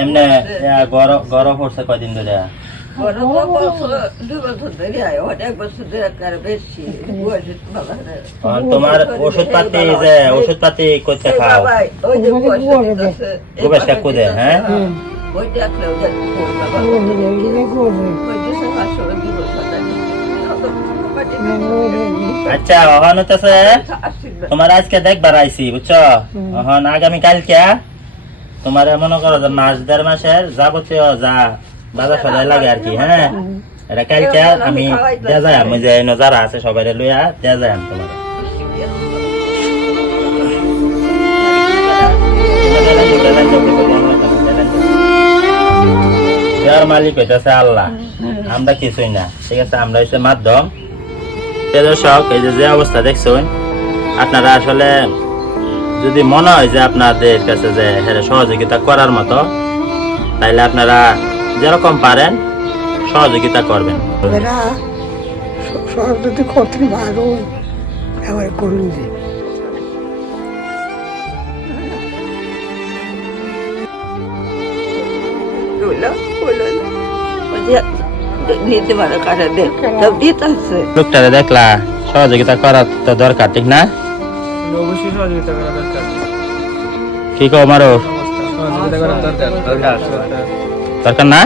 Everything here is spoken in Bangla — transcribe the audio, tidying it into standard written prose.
এমনি গরম পড়ছে কয়দিন ধরে? তোমার ওষুধ পাতি করতে খাও কুদে? হ্যাঁ, আচ্ছা ওখান হতেছে তোমার আজকে দেখবার আইসি বুঝছো। ওখান আগামী কালকে তোমার মনে করো যে মাস 1.5 মাসের যাবতীয় যা বাজার সদাই লাগে আর কি। হ্যাঁ, এটা কালকে আমি দেয়া যায়, আমি যে যারা আছে সবাই লইয়া দেয়া যায় তোমার। দেওয়ার মালিক হইতেছে আল্লাহ, আমরা কিছুই না। ঠিক আছে, আমরা হচ্ছে মাধ্যম। দর্শক, এই যে অবস্থা দেখছেন আপনারা, আসলে যদি মনে হয় যে আপনাদের কাছে যে সহযোগিতা করার মতো, তাইলে আপনারা যেরকম পারেন সহযোগিতা করবেন। সহযোগিতা করতে ভালো করুন যে লোকটারে দেখলা, সহযোগিতা করার তো দরকার, ঠিক না? অবশ্যই সহযোগিতা করা দরকার। কি কও মারো? সহযোগিতা করা দরকার দরকার না?